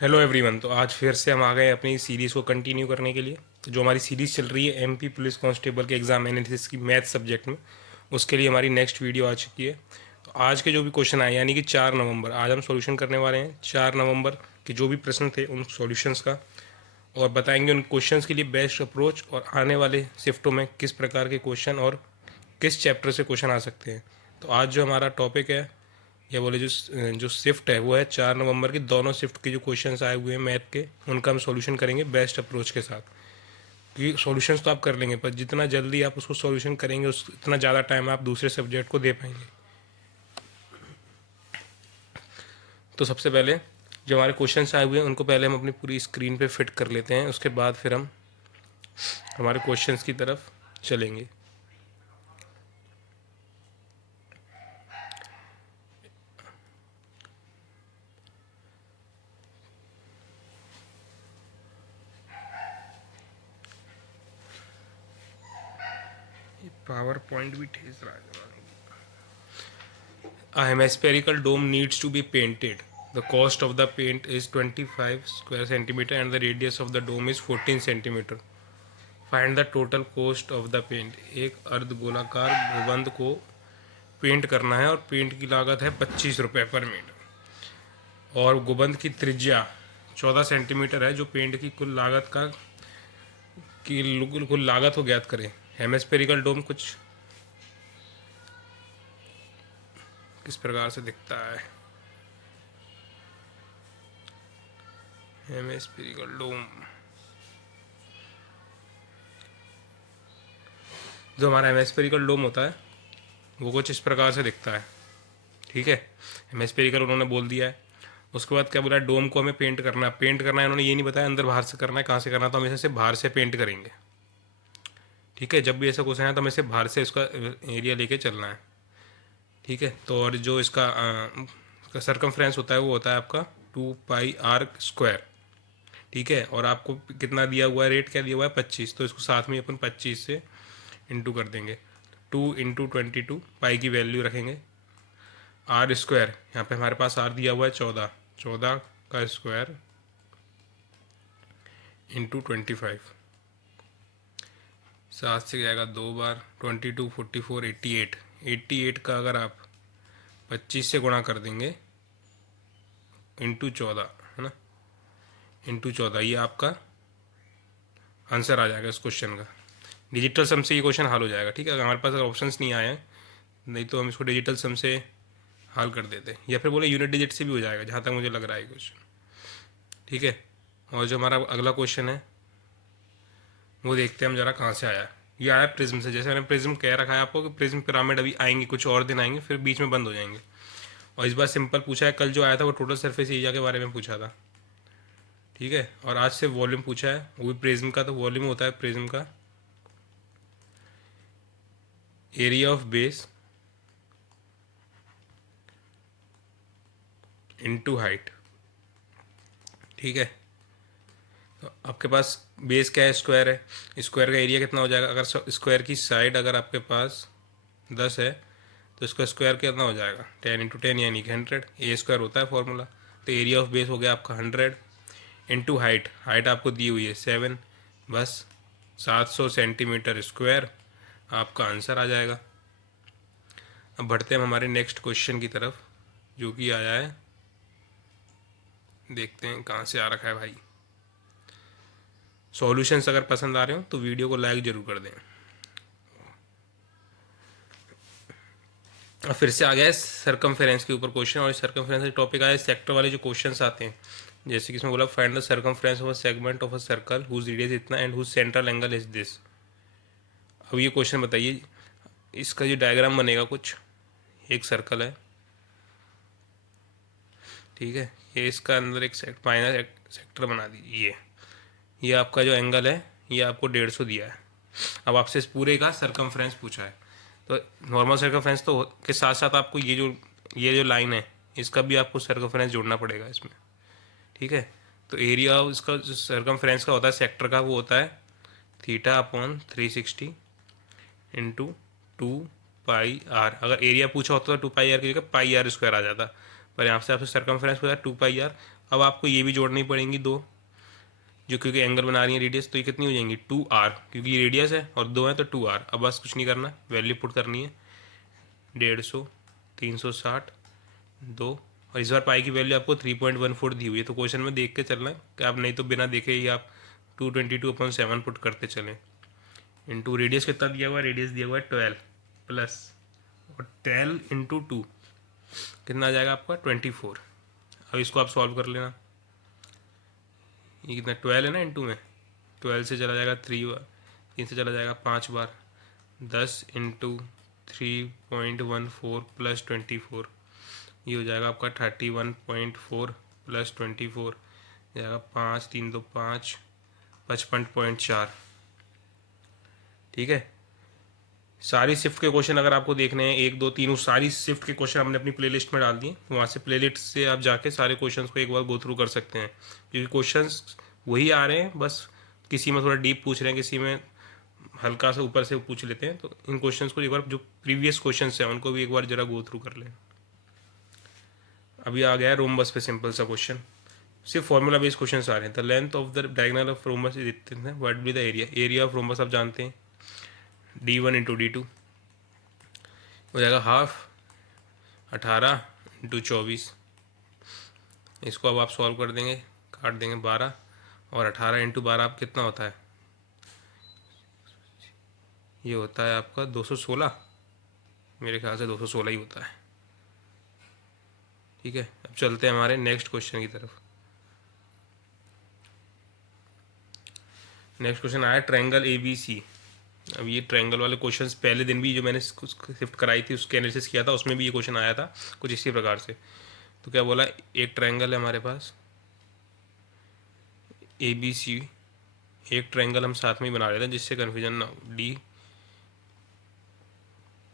Hello everyone. तो आज फिर से हम आ गए अपनी सीरीज़ को कंटिन्यू करने के लिए। तो जो हमारी सीरीज़ चल रही है एमपी पुलिस कांस्टेबल के एग्ज़ाम एनालिसिस की मैथ सब्जेक्ट में, उसके लिए हमारी नेक्स्ट वीडियो आ चुकी है। तो आज के जो भी क्वेश्चन आए यानी कि 4 नवंबर, आज हम सॉल्यूशन करने वाले हैं 4 नवंबर के जो भी प्रश्न थे उन सॉल्यूशंस का, और बताएंगे उन क्वेश्चंस के लिए बेस्ट अप्रोच और आने वाले शिफ्टों में किस प्रकार के क्वेश्चन और किस चैप्टर से क्वेश्चन आ सकते हैं। तो आज जो हमारा टॉपिक है या बोले जो जो शिफ्ट है वो है 4 नवंबर की। दोनों शिफ्ट के जो क्वेश्चंस आए हुए हैं मैथ के, उनका हम सॉल्यूशन करेंगे बेस्ट अप्रोच के साथ। क्योंकि सॉल्यूशंस तो आप कर लेंगे, पर जितना जल्दी आप उसको सॉल्यूशन करेंगे उस इतना ज़्यादा टाइम आप दूसरे सब्जेक्ट को दे पाएंगे। तो सबसे पहले जो हमारे क्वेश्चंस आए हुए हैं उनको पहले हम अपनी पूरी स्क्रीन पे फिट कर लेते हैं, उसके बाद फिर हम हमारे क्वेश्चंस की तरफ चलेंगे। पावर पॉइंट भी ठेस रहा है। A hemispherical dome needs to be painted. The cost of the paint is 25 square centimeter and the radius of the dome is 14 centimeter. Find the total cost of the paint. एक अर्धगोलाकार गुंबद को paint करना है और paint की लागत है 25 रुपये पर मीटर, और गुंबद की त्रिज्या 14 सेंटीमीटर है। जो पेंट की कुल लागत कुल लागत को ज्ञात करें। हेमिस्फेरिकल डोम कुछ किस प्रकार से दिखता है। हेमिस्फेरिकल डोम जो हमारा हेमिस्फेरिकल डोम होता है वो कुछ इस प्रकार से दिखता है। ठीक है, हेमिस्फेरिकल उन्होंने बोल दिया है। उसके बाद क्या बोला है, डोम को हमें पेंट करना है। पेंट करना है उन्होंने ये नहीं बताया अंदर बाहर से करना है, कहाँ से करना है, तो हमेशा से बाहर से पेंट करेंगे। ठीक है, जब भी ऐसा क्वेश्चन है तो हमें से बाहर से इसका एरिया लेके चलना है। ठीक है, तो और जो इसका सरकमफ्रेंस होता है वो होता है आपका 2 पाई r स्क्वायर। ठीक है, और आपको कितना दिया हुआ है, रेट क्या दिया हुआ है 25, तो इसको साथ में अपन 25 से इंटू कर देंगे। 2 × 22 पाई की वैल्यू रखेंगे। आर स्क्वायर यहाँ पे हमारे पास आर दिया हुआ है 14, 14 का स्क्वायर इंटू 25। 7 से जाएगा 2 बार, 22 44 88। 88 का अगर आप 25 से गुणा कर देंगे इंटू 14, है ना, इंटू 14, ये आपका आंसर आ जाएगा इस क्वेश्चन का। डिजिटल सम से ये क्वेश्चन हल हो जाएगा। ठीक है, अगर हमारे पास अगर ऑप्शंस नहीं आए हैं, नहीं तो हम इसको डिजिटल सम से हल कर देते हैं, या फिर बोले यूनिट डिजिट से भी हो जाएगा, जहाँ तक मुझे लग रहा है क्वेश्चन। ठीक है, और जो हमारा अगला क्वेश्चन है वो देखते हैं हम जरा कहाँ से आया। ये आया प्रिज्म से। जैसे मैंने प्रिज्म कह रखा है आपको कि प्रिज्म पिरामिड अभी आएंगे, कुछ और दिन आएंगे, फिर बीच में बंद हो जाएंगे। और इस बार सिंपल पूछा है, कल जो आया था वो टोटल सरफेस एरिया के बारे में पूछा था। ठीक है, और आज से वॉल्यूम पूछा है, वो भी प्रिज्म का। तो वॉल्यूम होता है प्रिज्म का area of base into height. ठीक है, तो आपके पास बेस क्या है, स्क्वायर है। स्क्वायर का एरिया कितना हो जाएगा, अगर स्क्वायर की साइड अगर आपके पास 10 है तो इसका स्क्वायर कितना हो जाएगा 10 × 10 यानी कि 100। ए स्क्वायर होता है फॉर्मूला। तो एरिया ऑफ बेस हो गया आपका 100 इंटू हाइट। हाइट आपको दी हुई है 7, बस 700 सेंटीमीटर स्क्वायर आपका आंसर आ जाएगा। अब बढ़ते हैं हम हमारे नेक्स्ट क्वेश्चन की तरफ, जो कि आया है, देखते हैं कहाँ से आ रखा है भाई। सॉल्यूशंस अगर पसंद आ रहे हो तो वीडियो को लाइक जरूर कर दें। अब फिर से आ गया है सरकमफेरेंस के ऊपर क्वेश्चन, और सरकमफेरेंस का टॉपिक आया है सेक्टर वाले जो क्वेश्चंस आते हैं। जैसे कि इसमें बोला find the circumference of a segment of a circle whose radius इतना and whose central angle is this. अब ये क्वेश्चन बताइए, इसका जो डायग्राम बनेगा, कुछ एक सर्कल है। ठीक है, ये इसका अंदर एक माइनर सेक्टर बना दीजिए। ये आपका जो एंगल है ये आपको 150 दिया है। अब आपसे इस पूरे का सरकमफ्रेंस पूछा है, तो नॉर्मल सरकमफ्रेंस तो के साथ साथ आपको ये जो लाइन है इसका भी आपको सरकमफ्रेंस जोड़ना पड़ेगा इसमें। ठीक है, तो एरिया इसका जो सरकमफ्रेंस का होता है सेक्टर का, वो होता है θ/360 इंटू 2 पाई r। अगर एरिया पूछा होता तो 2 पाई r की जगह पाई r स्क्वायर आ जाता, पर यहाँ से आपसे सरकमफ्रेंस पूछा 2 पाई r, अब आपको ये भी जोड़नी पड़ेंगी दो, जो क्योंकि एंगल बना रही है रेडियस, तो ये कितनी हो जाएंगी 2r, क्योंकि ये रेडियस है और दो है तो 2r। अब बस कुछ नहीं करना, वैल्यू पुट करनी है 150, 360, 2, और इस बार पाई की वैल्यू आपको 3.14 दी हुई है, तो क्वेश्चन में देख के चलना है कि आप नहीं तो बिना देखे ही आप 222/7 पुट करते चलें। इंटू रेडियस कितना दिया हुआ है, रेडियस दिया हुआ है 12 प्लस, और 12 इंटू 2 कितना आ जाएगा आपका 24। अब इसको आप सॉल्व कर लेना, ये कितना 12 है ना इंटू में, 12 से चला जाएगा 3 बार, 3 से चला जाएगा 5 बार, 10 इंटू 3.14 प्लस 24, ये हो जाएगा आपका 31.4 प्लस 24 जाएगा 5, 3 2 5, 55.4। ठीक है, सारी शिफ्ट के क्वेश्चन अगर आपको देखने हैं 1 2 3, सारी शिफ्ट के क्वेश्चन हमने अपनी प्लेलिस्ट में डाल दिए, वहाँ से प्लेलिस्ट से आप जाके सारे क्वेश्चंस को एक बार गो थ्रू कर सकते हैं, क्योंकि क्वेश्चंस वही आ रहे हैं, बस किसी में थोड़ा डीप पूछ रहे हैं, किसी में हल्का सा ऊपर से पूछ लेते हैं, तो इन क्वेश्चंस को एक बार जो प्रीवियस क्वेश्चंस हैं उनको भी एक बार जरा गो थ्रू कर लें। अभी आ गया है रोम्बस पे सिंपल सा क्वेश्चन, सिर्फ फॉर्मूला बेस्ड क्वेश्चन आ रहे हैं। The length of the diagonal of rhombus is इतना, what be the area, area of rhombus आप जानते हैं d1 इंटू d2 हो जाएगा हाफ 18 इंटू 24, इसको अब आप सॉल्व कर देंगे, काट देंगे 12, और 18 इंटू 12 आप कितना होता है, ये होता है आपका 216, मेरे ख्याल से 216 ही होता है। ठीक है, अब चलते हैं हमारे नेक्स्ट क्वेश्चन की तरफ। नेक्स्ट क्वेश्चन आया ट्रायंगल ABC। अब ये ट्रायंगल वाले क्वेश्चंस पहले दिन भी जो मैंने शिफ्ट कराई थी उसके एनालिसिस किया था, उसमें भी ये क्वेश्चन आया था कुछ इसी प्रकार से। तो क्या बोला, एक ट्रायंगल है हमारे पास ABC, एक ट्रायंगल हम साथ में ही बना रहे थे जिससे कन्फ्यूजन ना हो, D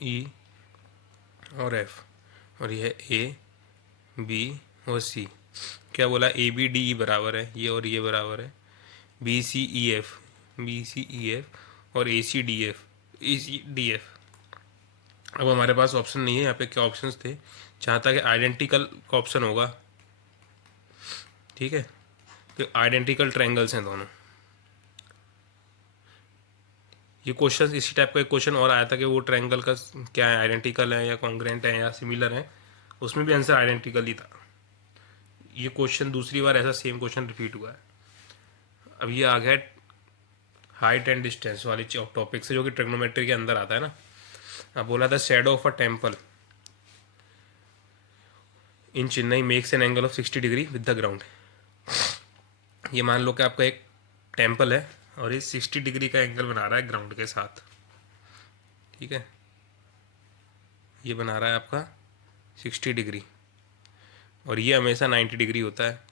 E और F, और यह A B और C। क्या बोला, ABDE बराबर है ये, और ये बराबर है BCEF और ACDF। अब हमारे पास ऑप्शन नहीं है, यहाँ पे क्या ऑप्शंस थे, जहाँ तक आइडेंटिकल का ऑप्शन होगा। ठीक है, तो आइडेंटिकल ट्रायंगल्स हैं दोनों। ये क्वेश्चन इसी टाइप का एक क्वेश्चन और आया था कि वो ट्रायंगल का क्या है, आइडेंटिकल है या कॉन्ग्रेंट है या सिमिलर है, उसमें भी आंसर आइडेंटिकल ही था। ये क्वेश्चन दूसरी बार ऐसा सेम क्वेश्चन रिपीट हुआ है। अब ये आ गया हाइट एंड डिस्टेंस वाली टॉपिक से, जो कि ट्रिग्नोमेट्री के अंदर आता है ना। अब बोला था shadow of a temple in Chennai makes an angle of 60 degree with the ground. ये मान लो कि आपका एक टेम्पल है और ये 60 डिग्री का एंगल बना रहा है ग्राउंड के साथ। ठीक है, ये बना रहा है आपका 60 डिग्री, और ये हमेशा 90 डिग्री होता है।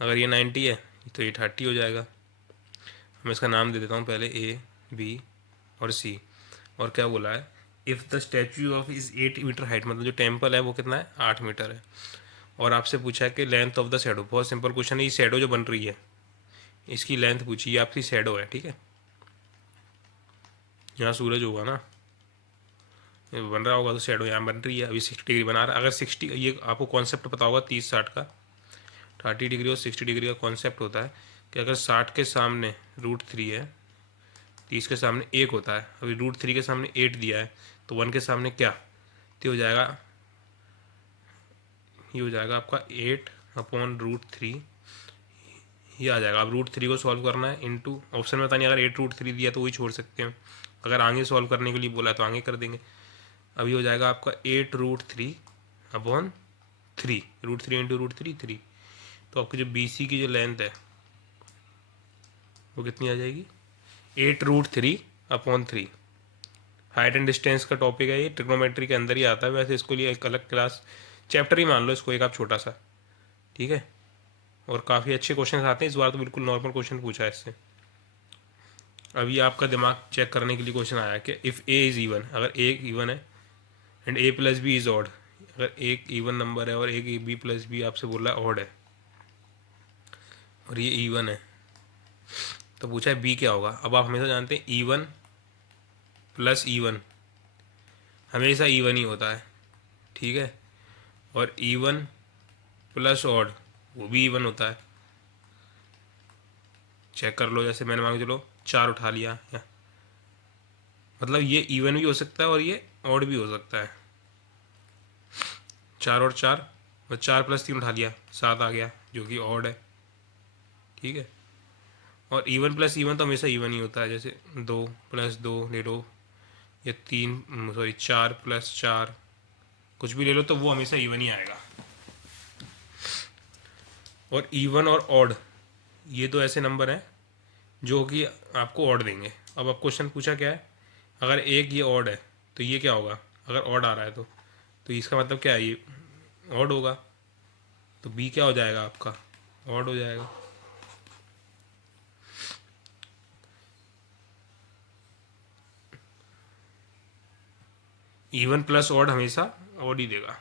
अगर ये 90 है तो ये 30 हो जाएगा। मैं इसका नाम दे देता हूँ पहले A B और C। और क्या बोला है, if the statue of is 8 metre height, मतलब जो टेम्पल है वो कितना है 8 मीटर है। और आपसे पूछा है कि लेंथ ऑफ द शैडो, बहुत सिंपल क्वेश्चन है, ये शैडो जो बन रही है इसकी लेंथ पूछी, ये आपकी शैडो है। ठीक है, यहाँ सूरज होगा ना, ये बन रहा होगा तो शैडो यहाँ बन रही है। अभी 60 डिग्री बना रहा है, अगर 60, ये आपको कॉन्सेप्ट पता होगा 30-60 का, 30 डिग्री और 60 डिग्री का कॉन्सेप्ट होता है कि अगर 60 के सामने √3 है, 30 के सामने 1 होता है, अभी √3 के सामने 8 दिया है, तो 1 के सामने क्या, तो हो जाएगा, ये हो जाएगा आपका 8/√3, ये आ जाएगा। अब √3 को सॉल्व करना है इंटू, ऑप्शन में पता नहीं, अगर 8√3 दिया तो वही छोड़ सकते हैं, अगर आगे सॉल्व करने के लिए बोला तो आगे कर देंगे। अब ये हो जाएगा आपका 8√3/3, √3 इंटू √3 3। तो आपकी जो BC की जो लेंथ है वो कितनी आ जाएगी, 8√3/3। हाइट एंड डिस्टेंस का टॉपिक है, ये ट्रिग्नोमेट्री के अंदर ही आता है, वैसे इसको लिए एक अलग क्लास चैप्टर ही मान लो इसको एक आप छोटा सा। ठीक है, और काफ़ी अच्छे क्वेश्चन आते हैं, इस बार तो बिल्कुल नॉर्मल क्वेश्चन पूछा है इससे। अभी आपका दिमाग चेक करने के लिए क्वेश्चन आया कि इफ़ A इज़ इवन, अगर A इवन है एंड A+B इज़ ऑड, अगर एक इवन नंबर है और एक B+B आपसे बोल रहा है ऑड है और ये इवन है, तो पूछा है B क्या होगा। अब आप हमेशा जानते हैं इवन प्लस इवन हमेशा इवन ही होता है। ठीक है, और इवन प्लस ऑड वो भी इवन होता है। चेक कर लो, जैसे मैंने मान के चलो 4 उठा लिया, या मतलब ये इवन भी हो सकता है और ये ऑड भी हो सकता है। 4 और 4, बस 4 प्लस 3 उठा लिया, 7 आ गया जो कि ऑड है। ठीक है, और इवन प्लस इवन तो हमेशा इवन ही होता है। जैसे 2 प्लस 2 ले लो, या 3 सॉरी 4 प्लस 4, कुछ भी ले लो तो वो हमेशा इवन ही आएगा। और इवन और ऑड ये दो ऐसे नंबर हैं जो कि आपको ऑड देंगे। अब क्वेश्चन पूछा क्या है, अगर एक ये ऑड है तो ये क्या होगा, अगर ऑड आ रहा है तो इसका मतलब क्या है, ये ऑड होगा। तो बी क्या हो जाएगा आपका, ऑड हो जाएगा। इवन प्लस ऑड हमेशा ऑड ही देगा।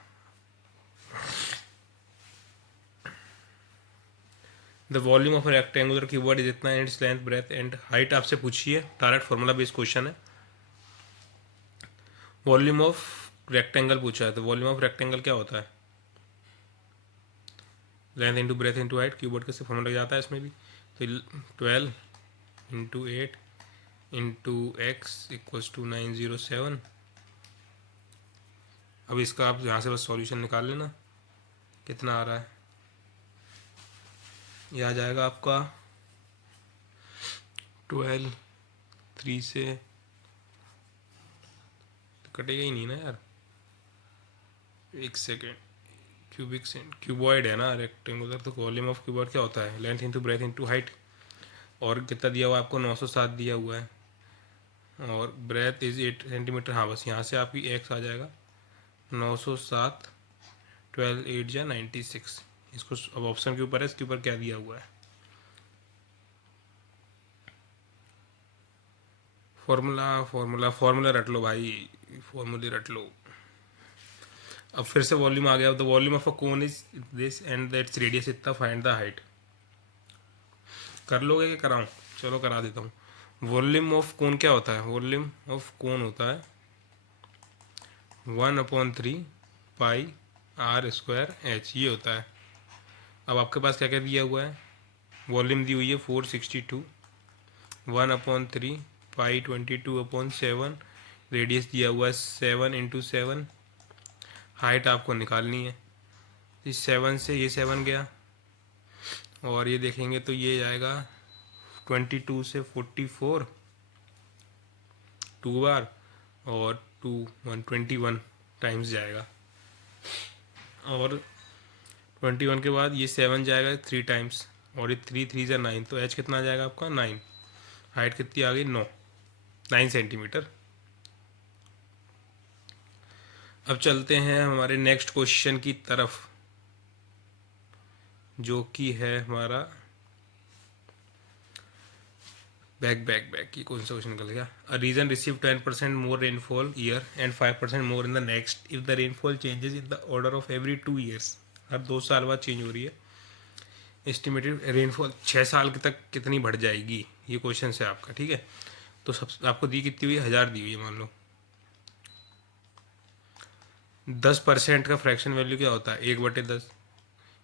The volume of rectangular cuboid is इतना and its length breadth and height आपसे पूछी है, डायरेक्ट फॉर्मूला बेस्ड क्वेश्चन है। वॉल्यूम ऑफ रेक्टेंगल पूछा है, तो वॉल्यूम ऑफ रेक्टेंगल क्या होता है, length into breadth into height. Cuboid कैसे फॉर्मूला लग जाता है इसमें भी, तो 12 into 8 into X equals to 907। अब इसका आप यहाँ से बस सॉल्यूशन निकाल लेना, कितना आ रहा है। ये आ जाएगा आपका 12, 3 से कटेगा ही नहीं ना यार, एक सेकेंड। क्यूबिक सेंट क्यूबॉइड है ना रेक्टेंगुलर, तो वॉल्यूम ऑफ क्यूबॉइड क्या होता है, length into breadth into height. और कितना दिया हुआ है आपको, 907 दिया हुआ है, और ब्रेथ इज 8 सेंटीमीटर। हाँ बस यहाँ से आपकी एक्स आ जाएगा 907, 12 8 या 96। इसको अब ऑप्शन के ऊपर है, इसके ऊपर क्या दिया हुआ है। फॉर्मूला रट लो भाई, फॉर्मूले रट लो। अब फिर से वॉल्यूम आ गया, the volume of a cone is this and that's radius इतना, फाइंड द हाइट। कर लोगे कि कराऊं, चलो करा देता हूँ। वॉल्यूम ऑफ कोन क्या होता है, वॉल्यूम ऑफ कोन होता है 1/3 पाई आर स्क्वायर एच, ये होता है। अब आपके पास क्या क्या दिया हुआ है, वॉल्यूम दी हुई है 462, 1/3 पाई 22/7, रेडियस दिया हुआ है 7 इंटू 7, हाइट आपको निकालनी है। इस 7 से ये 7 गया, और ये देखेंगे तो ये जाएगा 22 से 44 2 बार, और 121 टाइम्स जाएगा, और 21 के बाद ये 7 जाएगा 3 टाइम्स, और ये 3 3 से 9, तो एच कितना आ जाएगा आपका 9। हाइट कितनी आ गई 9 सेंटीमीटर। अब चलते हैं हमारे नेक्स्ट क्वेश्चन की तरफ, जो कि है हमारा बैक की कौन सा क्वेश्चन निकल गया। A region receive 10% more rainfall year and 5% more in the next if the rainfall changes in the order of every 2 years. हर 2 साल बाद चेंज हो रही है। एस्टिमेटेड रेनफॉल 6 साल तक कितनी बढ़ जाएगी, ये क्वेश्चन है आपका। ठीक है, तो सब आपको दी कितनी हुई है, 1000 दी हुई है मान लो। 10% का फ्रैक्शन वैल्यू क्या होता है, 1/10,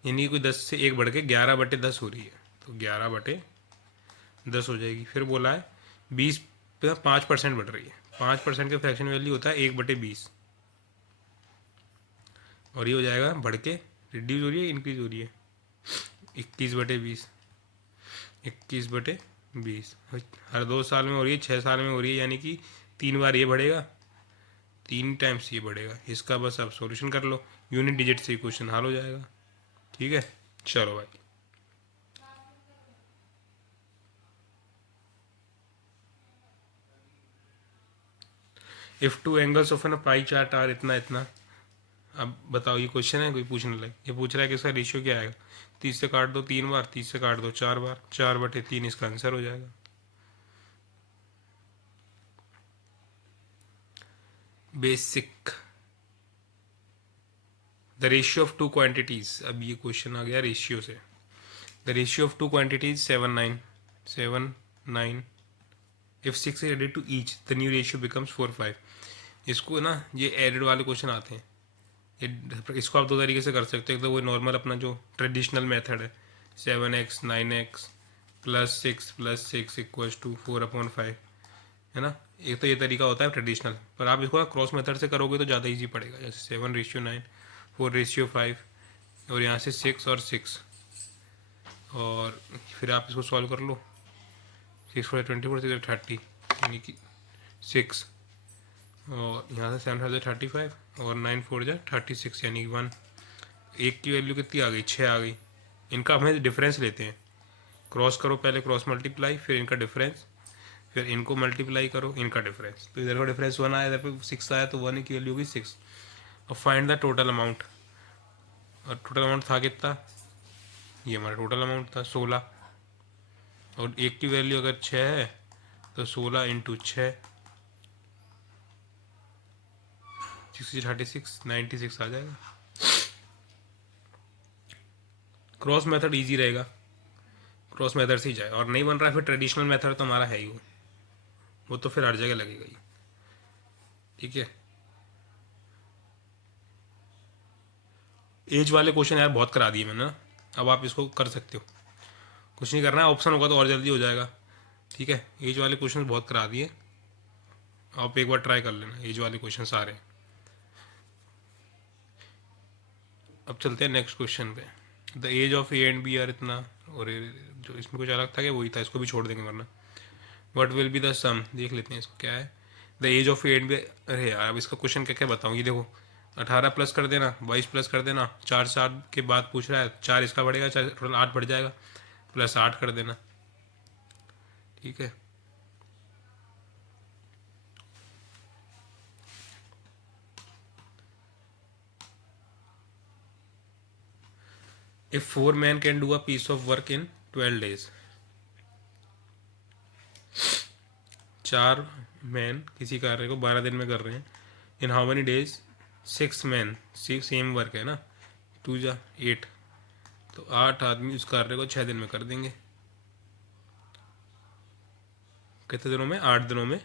यानी कोई 10 से 1 बढ़ के 11/10 हो रही है, तो 11/10 हो जाएगी। फिर बोला है 20 5% बढ़ रही है, 5% का फ्रैक्शन वैल्यू होता है 1/20, और ये हो जाएगा बढ़ के रिड्यूस हो रही है इंक्रीज हो रही है 21/20, 21/20। हर 2 साल में हो रही है, 6 साल में हो रही है, यानी कि 3 बार ये बढ़ेगा, 3 टाइम्स ये बढ़ेगा। इसका बस आप सॉल्यूशन कर लो, यूनिट डिजिट से क्वेश्चन हल हो जाएगा। ठीक है, चलो भाई। If two angles of an pie chart are इतना इतना, अब बताओ ये क्वेश्चन है कोई पूछने लगे, ये पूछ रहा है कि इसका रेशियो क्या आएगा। 30 से काट दो 3 बार, 30 से काट दो 4 बार, 4/3 इसका आंसर हो जाएगा। Basic the ratio of two quantities, अब ये क्वेश्चन आ गया रेशियो से। The ratio of two quantities 7 9 if 6 is added to each the new ratio becomes 4 5। इसको ना ये एडेड वाले क्वेश्चन आते हैं, ये इसको आप दो तरीके से कर सकते हो। एक तो वो नॉर्मल अपना जो ट्रेडिशनल मेथड है, 7x 9x +6 इक्वल्स टू 4/5, है ना। एक तो ये तरीका होता है ट्रेडिशनल, पर आप इसको क्रॉस मेथड से करोगे तो ज़्यादा इजी पड़ेगा। जैसे 7:9, 4:5, और यहाँ से 6 और 6, और फिर आप इसको सॉल्व कर लो। 6 4 24, 6 30, यानी कि 6, और यहाँ से 7 35, और 9 4 36, यानी कि 1। एक की वैल्यू कितनी आ गई? 6 आ गई। इनका हमें डिफरेंस लेते हैं। क्रॉस करो पहले, क्रॉस मल्टीप्लाई, फिर इनका डिफरेंस, फिर इनको मल्टीप्लाई करो, इनका डिफरेंस। तो इधर का डिफरेंस 1 आया, इधर पे 6 आया, तो 1 की वैल्यू होगी 6। और फाइंड द टोटल अमाउंट। और टोटल अमाउंट था कितना? ये हमारा टोटल अमाउंट था 16। और एक की वैल्यू अगर 6 है तो 16 × 6, 36 96 आ जाएगा। क्रॉस मेथड इजी रहेगा, क्रॉस मेथड से ही जाए। और नहीं बन रहा है फिर ट्रेडिशनल मेथड तो हमारा है ही वो तो फिर हर जगह लगेगा ही। ठीक है। एज वाले क्वेश्चन यार बहुत करा दिए मैंने ना, अब आप इसको कर सकते हो। कुछ नहीं करना है, ऑप्शन होगा तो और जल्दी हो जाएगा। ठीक है, एज वाले क्वेश्चन बहुत करा दिए, आप एक बार ट्राई कर लेना, एज वाले क्वेश्चन सारे। अब चलते हैं नेक्स्ट क्वेश्चन पे। The age of A and B are इतना, और जो इसमें कुछ अलग था क्या, वही था, इसको भी छोड़ देंगे वरना। What will be the sum, देख लेते हैं इसको क्या है। The age of A and B, अरे यार अब इसका क्वेश्चन क्या क्या बताऊँ। ये देखो, 18 प्लस कर देना, 22 प्लस कर देना, 4 साल के बाद पूछ रहा है, 4 इसका बढ़ेगा, 4 टोटल 8 बढ़ जाएगा, प्लस 8 कर देना। ठीक है, if 4 man can do a piece of work in 12 days, 4 man किसी कार्य को 12 दिन में कर रहे हैं। In how many days 6 man, same work है ना, 2 जा 8, तो 8 आदमी उस कार्य को 6 दिन में कर देंगे। कितने दिनों में? 8 दिनों में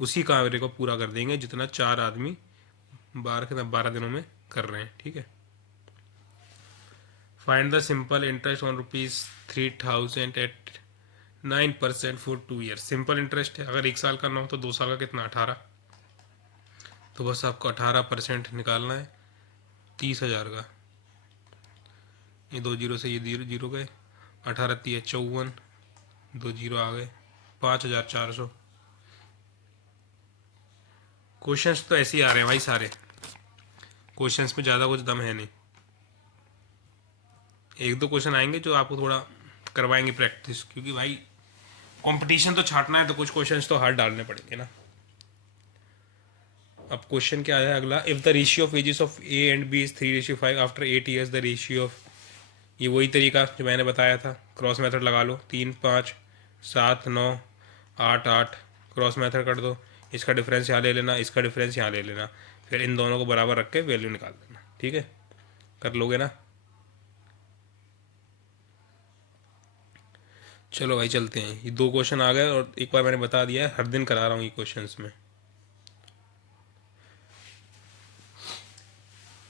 उसी कार्य को पूरा कर देंगे जितना 4 आदमी 12 दिनों में कर रहे हैं। ठीक है। Find the simple interest on ₹3000 at 9% for 2 years। Simple interest है, अगर 1 साल का ना हो तो 2 साल का कितना? 18। तो बस आपको 18% निकालना है 30,000 का। ये 2 जीरो से ये 0 0 गए, 18 3 54, 2 जीरो आ गए, 5,400। क्वेश्चंस तो ऐसे ही आ रहे हैं भाई सारे, क्वेश्चंस में ज़्यादा कुछ दम है नहीं। एक दो क्वेश्चन आएंगे जो आपको थोड़ा करवाएंगे प्रैक्टिस, क्योंकि भाई कंपटीशन तो छाटना है, तो कुछ क्वेश्चंस तो हार्ड डालने पड़ेंगे ना। अब क्वेश्चन क्या है अगला, if the ratio of ages of A and B is 3:5 after 8 years, the ratio of, ये वही तरीका जो मैंने बताया था, क्रॉस मेथड लगा लो, 3 5 7 9 8 8, क्रॉस मेथड कर दो, इसका डिफरेंस यहाँ ले लेना, इसका डिफरेंस यहाँ ले लेना, फिर इन दोनों को बराबर रख के वैल्यू निकाल देना। ठीक है, कर लोगे ना। चलो भाई चलते हैं, ये 2 क्वेश्चन आ गए, और एक बार मैंने बता दिया है, हर दिन करा रहा हूँ ये क्वेश्चंस में।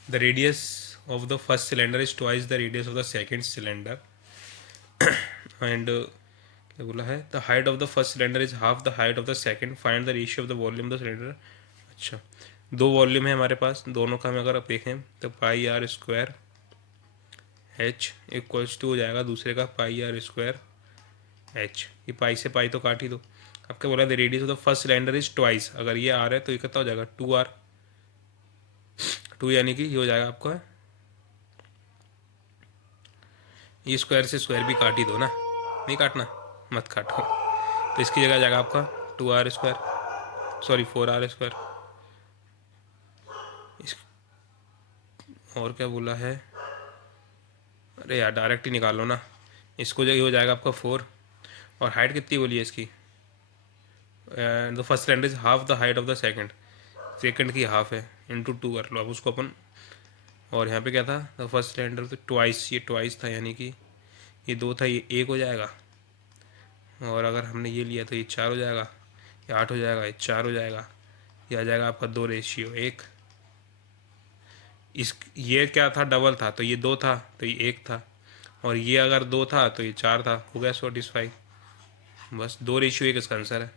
The radius of the first cylinder is twice the radius of the second cylinder, and क्या बोला है, the height of the first cylinder is half the height of the second, find the ratio of the volume of the cylinder. अच्छा, 2 volume है हमारे पास, दोनों का हम अगर आप देखें तो πr² h इक्वल्स टू हो जाएगा दूसरे का πr² h। ये पाई से पाई तो काट ही दो। अब क्या बोला, the radius of the first cylinder is twice, अगर ये r है तो ये कितना हो जाएगा 2r, 2 यानी कि ये हो जाएगा आपका, ये स्क्वायर से स्क्वायर भी काट ही दो ना, नहीं काटना, मत काटो। तो इसकी जगह जाएगा आपका 2r², सॉरी 4r²। इस और क्या बोला है, अरे यार डायरेक्ट ही निकाल लो ना, इसको जगह हो जाएगा आपका 4, और हाइट कितनी बोली है इसकी, the first cylinder is half the height of the second, second की हाफ है, इंटू 2 कर लो अब उसको अपन। और यहाँ पे क्या था, द फर्स्ट सिलेंडर तो ट्वाइस, ये ट्वाइस था, यानी कि ये 2 था, ये 1 हो जाएगा, और अगर हमने ये लिया तो ये 4 हो जाएगा, ये 8 हो जाएगा, ये 4 हो जाएगा, ये आ जाएगा आपका 2:1। इस ये क्या था, डबल था, तो ये 2 था तो ये 1 था, और ये अगर 2 था तो ये 4 था। हो गया सेटिस्फाई। बस 2:1 इसका आंसर है।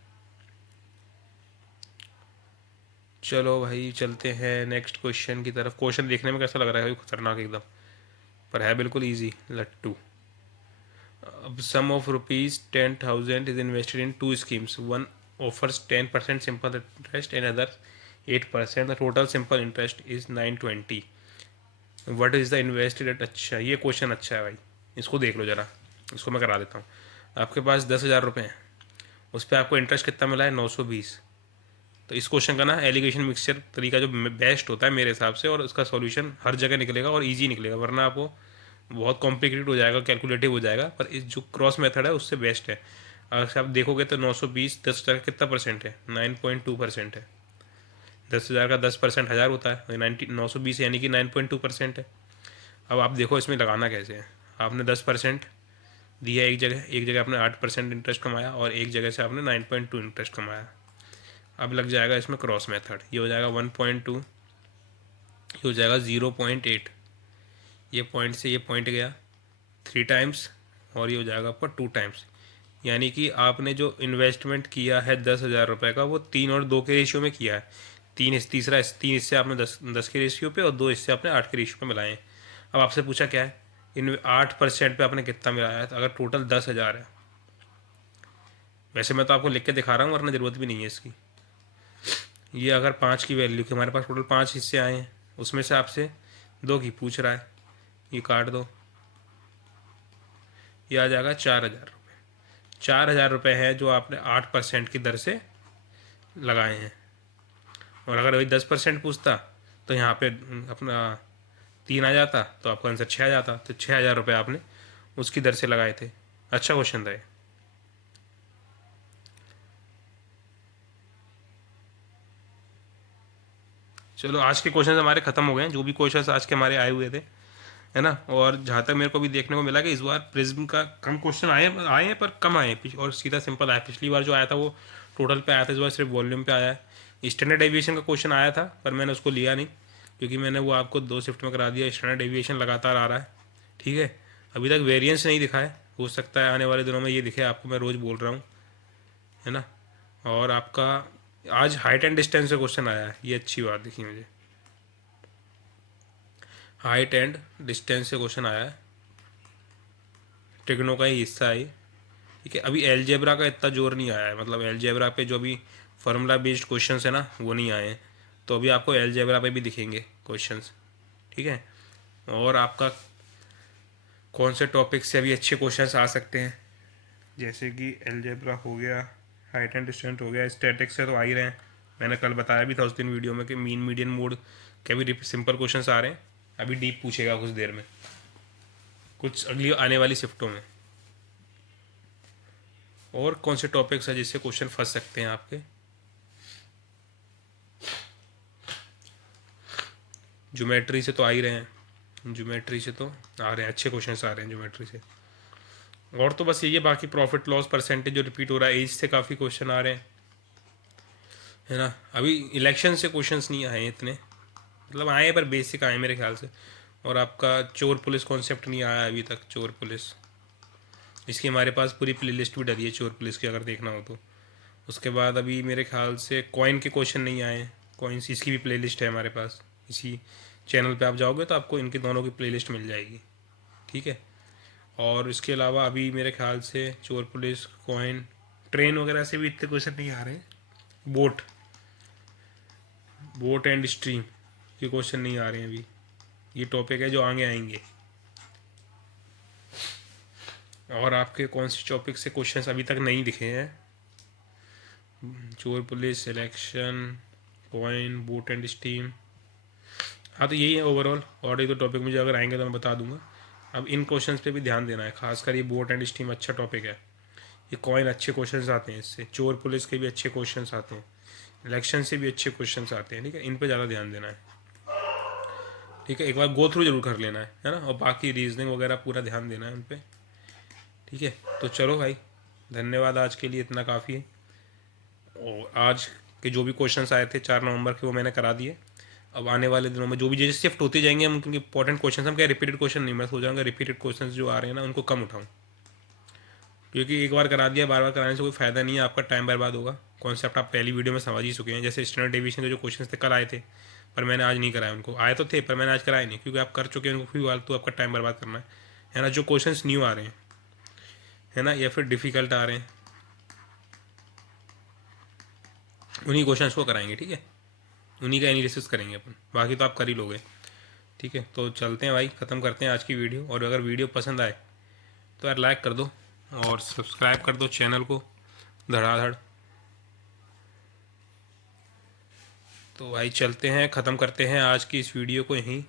चलो भाई चलते हैं नेक्स्ट क्वेश्चन की तरफ। क्वेश्चन देखने में कैसा लग रहा है भाई? खतरनाक एकदम, पर है बिल्कुल इजी। लट्टू। अब sum of ₹10,000 is invested in 2 schemes. One offers 10% simple interest and other 8%. The total simple interest is 920. What is the invested at? अच्छा, ये क्वेश्चन अच्छा है भाई, इसको देख लो ज़रा। इसको मैं करा देता हूँ। आपके पास 10,000 रुपये हैं, उस पर आपको इंटरेस्ट कितना मिला है? 920। तो इस क्वेश्चन का ना एलिगेशन मिक्सचर तरीका जो बेस्ट होता है मेरे हिसाब से, और उसका सॉल्यूशन हर जगह निकलेगा और इजी निकलेगा, वरना आपको बहुत कॉम्प्लिकेटेड हो जाएगा, कैलकुलेटिव हो जाएगा। पर इस जो क्रॉस मेथड है उससे बेस्ट है। अगर आप देखोगे तो 920 10,000 का कितना परसेंट है? 9.2% है। 10,000 का 10% 1,000 होता है, 920 यानी कि 9.2% है। अब आप देखो इसमें लगाना कैसे है। आपने 10% दिया एक जगह आपने 8% इंटरेस्ट कमाया, और एक जगह से आपने 9.2 इंटरेस्ट कमाया। अब लग जाएगा इसमें क्रॉस मेथड। ये हो जाएगा 1.2, ये हो जाएगा 0.8, ये पॉइंट से ये पॉइंट गया 3 टाइम्स, और ये हो जाएगा आपका 2 टाइम्स। यानी कि आपने जो इन्वेस्टमेंट किया है 10,000 रुपये का, वो 3 और 2 के रेशियो में किया है। 3 हिस्से आपने 10 के रेशियो पे, और 2 हिस्से आपने 8 के रेशियो पे मिलाए हैं। अब आपसे पूछा क्या है, इन 8% पे आपने कितना मिलाया है? तो अगर टोटल 10,000 है, वैसे मैं तो आपको लिख के दिखा रहा हूँ वरना ज़रूरत भी नहीं है इसकी। ये अगर 5 की वैल्यू की, हमारे पास टोटल 5 हिस्से आए हैं, उसमें से आपसे 2 की पूछ रहा है, ये काट दो, ये आ जाएगा 4,000 रुपये। 4,000 रुपये है जो आपने 8% की दर से लगाए हैं। और अगर वही 10% पूछता तो यहाँ पे अपना 3 आ जाता, तो आपका आंसर 6 आ जाता। तो 6,000 रुपये आपने उसकी दर से लगाए थे। अच्छा क्वेश्चन था ये। चलो आज के क्वेश्चन हमारे ख़त्म हो गए हैं, जो भी क्वेश्चन आज के हमारे आए हुए थे, है ना। और जहाँ तक मेरे को भी देखने को मिला कि इस बार प्रिज्म का कम क्वेश्चन आए हैं, पर कम आए हैं, और सीधा सिंपल आया। पिछली बार जो आया था वो टोटल पे आया था, इस बार सिर्फ वॉल्यूम पे आया है। स्टैंडर्ड डेविएशन का क्वेश्चन आया था, पर मैंने उसको लिया नहीं, क्योंकि मैंने वो आपको 2 शिफ्ट में करा दिया। स्टैंडर्ड डेविएशन लगातार आ रहा है, ठीक है। अभी तक वेरियंस नहीं दिखा है, हो सकता है आने वाले दिनों में ये दिखे आपको। मैं रोज़ बोल रहा हूँ, है ना। और आपका आज हाइट एंड डिस्टेंस से क्वेश्चन आया है, ये अच्छी बात दिखी मुझे। हाइट एंड डिस्टेंस से क्वेश्चन आया है, ट्रिग्नो का ही हिस्सा है, ठीक है। अभी एलजेब्रा का इतना जोर नहीं आया है, मतलब एलजेब्रा पे जो भी फार्मूला बेस्ड क्वेश्चंस है ना, वो नहीं आए हैं। तो अभी आपको एलजेब्रा पे भी दिखेंगे क्वेश्चंस, ठीक है। और आपका कौन से टॉपिक से अभी अच्छे क्वेश्चंस आ सकते हैं, जैसे कि एलजेब्रा हो गया, हाइट एंड डिस्टेंस हो गया, स्टैटिक्स से तो आ ही रहे हैं। मैंने कल बताया भी था उस दिन वीडियो में कि मीन मीडियन मोड के भी सिंपल क्वेश्चंस आ रहे हैं। अभी डीप पूछेगा कुछ देर में, कुछ अगली आने वाली शिफ्टों में। और कौन से टॉपिक्स हैं जिससे क्वेश्चन फंस सकते हैं आपके? ज्योमेट्री से तो आ ही रहे हैं, ज्योमेट्री से तो आ रहे हैं, अच्छे क्वेश्चन आ रहे हैं ज्योमेट्री से। और तो बस यही है, बाकी प्रॉफिट लॉस परसेंटेज जो रिपीट हो रहा है, एज से काफ़ी क्वेश्चन आ रहे हैं, है ना। अभी इलेक्शन से क्वेश्चंस नहीं आए इतने, मतलब आए हैं पर बेसिक आए मेरे ख्याल से। और आपका चोर पुलिस कॉन्सेप्ट नहीं आया अभी तक, चोर पुलिस, इसकी हमारे पास पूरी प्लेलिस्ट भी डली है चोर पुलिस की, अगर देखना हो तो। उसके बाद अभी मेरे ख्याल से कॉइन के क्वेश्चन नहीं आए हैं, कॉइन्स इसकी भी प्लेलिस्ट है हमारे पास। इसी चैनल पे आप जाओगे तो आपको इनके दोनों की प्लेलिस्ट मिल जाएगी, ठीक है। और इसके अलावा अभी मेरे ख्याल से चोर पुलिस, कॉइन, ट्रेन वगैरह से भी इतने क्वेश्चन नहीं आ रहे हैं। बोट बोट एंड स्ट्रीम के क्वेश्चन नहीं आ रहे हैं अभी। ये टॉपिक है जो आगे आएंगे। और आपके कौन से टॉपिक से क्वेश्चंस अभी तक नहीं दिखे हैं? चोर police, election, coin, boat and steam, हाँ तो यही है ओवरऑल। और एक तो टॉपिक मुझे अगर आएंगे तो मैं बता दूंगा। अब इन क्वेश्चंस पे भी ध्यान देना है, खासकर ये बोट एंड स्टीम अच्छा टॉपिक है। ये कॉइन अच्छे क्वेश्चंस आते हैं इससे, चोर पुलिस के भी अच्छे क्वेश्चंस आते हैं, इलेक्शन से भी अच्छे क्वेश्चंस आते हैं, ठीक है। इन पे ज़्यादा ध्यान देना है, ठीक है। एक बार गो थ्रू जरूर कर लेना है ना। और बाकी रीजनिंग वगैरह पूरा ध्यान देना है उन पर, ठीक है। तो चलो भाई, धन्यवाद, आज के लिए इतना काफ़ी है। और आज के जो भी क्वेश्चंस आए थे 4 नवंबर के, वो मैंने करा दिए। अब आने वाले दिनों में जो भी जैसे शिफ्ट होते जाएंगे हम, क्योंकि इंपॉर्टेंट क्वेश्चन हम क्या रिपीटेड क्वेश्चन नहीं, मैं सोच रहा हूँ रिपीटेड क्वेश्चन जो आ रहे हैं ना उनको कम उठाऊँ, क्योंकि एक बार करा दिया बार बार कराने से कोई फ़ायदा नहीं है, आपका टाइम बर्बाद होगा। कॉन्सेप्ट आप पहली वीडियो में समझ ही चुके हैं। जैसे स्टैंडर्ड डेविएशन के जो क्वेश्चन थे कल आए थे, पर मैंने आज नहीं कराया उनको, आए तो थे पर मैंने आज कराए नहीं, क्योंकि आप कर चुके हैं उनको, फिर फालतू आपका टाइम बर्बाद करना है ना। जो क्वेश्चन न्यू आ रहे हैं है ना, या फिर डिफ़िकल्ट आ रहे हैं, उन्हीं क्वेश्चन को कराएंगे, ठीक है, उन्हीं का एनालिसिस करेंगे अपन, बाकी तो आप कर ही लोगे। ठीक है, तो चलते हैं भाई, ख़त्म करते हैं आज की वीडियो। और अगर वीडियो पसंद आए तो यार लाइक कर दो और सब्सक्राइब कर दो चैनल को धड़ाधड़। तो भाई चलते हैं, ख़त्म करते हैं आज की इस वीडियो को यहीं।